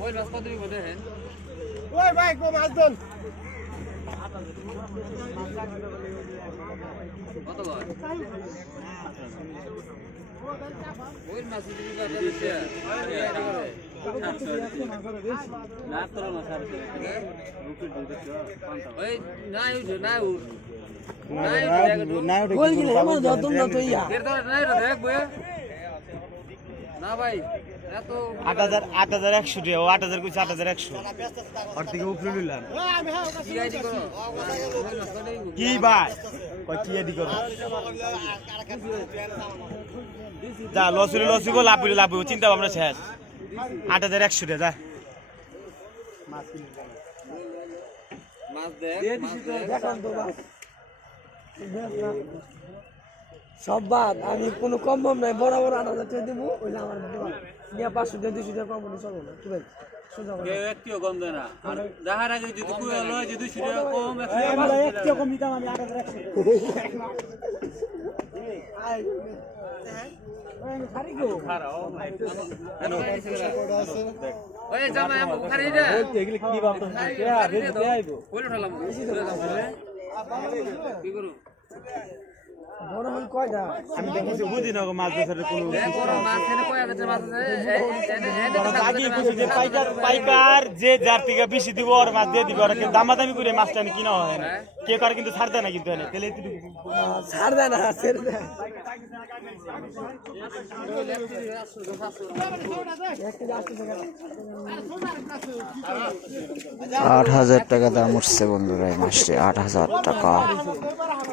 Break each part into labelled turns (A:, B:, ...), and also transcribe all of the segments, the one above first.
A: ওই মাছ কত দিব দেখেন
B: ওই ভাই কো মাছ দন
A: কত কর ওই মাছ দিবি কত দিছে ওই
B: না
C: যতন না তো
A: এর তো নাই রে দেখ বই না ভাই।
D: আট হাজার আট হাজার একশো রে ও আট হাজার কইছে আট হাজার একশো। ওর থেকে উপরে নিলাম
A: কি
D: ভাই? কি এদি করো? যা লসুরে লসিব লাভ লাভ চিন্তা ভাবনা শেষ। আট হাজার একশো রে যা।
A: মাছ দেখ।
C: সব বাদ আমি কোনো কম কম নাই বড় বড় আট হাজার টাকা দেবো ওইলে আমার নিয়ে পাঁচশো টাকা দুশো টাকা কম চলবো না ঠিক আছে?
B: কি
D: আমি দেখেছি বুঝি না মাছ কোনো যে পাইকার পাইকার যে যার থেকে বেশি দিব ওর মাছ দিয়ে দিব আর কি দামাদামি করে মাছটা আমি কিনা হয় না কে করে কিন্তু ছাড় দেয় না কিন্তু এনে তাহলে একটু
C: আহ, ছাড় দেয় না ছেড়ে দেয় এক কেজি আশি টাকা
E: আট হাজার টাকা দাম উঠছে বন্ধুরা এই মাসটি আট হাজার টাকা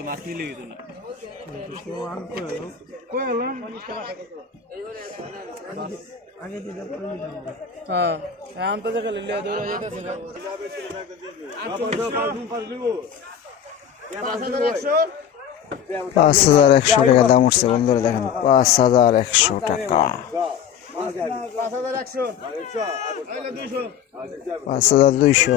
F: মাছ নিলে না।
A: হ্যাঁ এখন তো লিলে দৌড় যাইতেছে
E: পাঁচ হাজার একশো টাকা দাম উঠছে, বন্ধুরা দেখেন, পাঁচ হাজার একশো টাকা। পাঁচ হাজার দুইশো।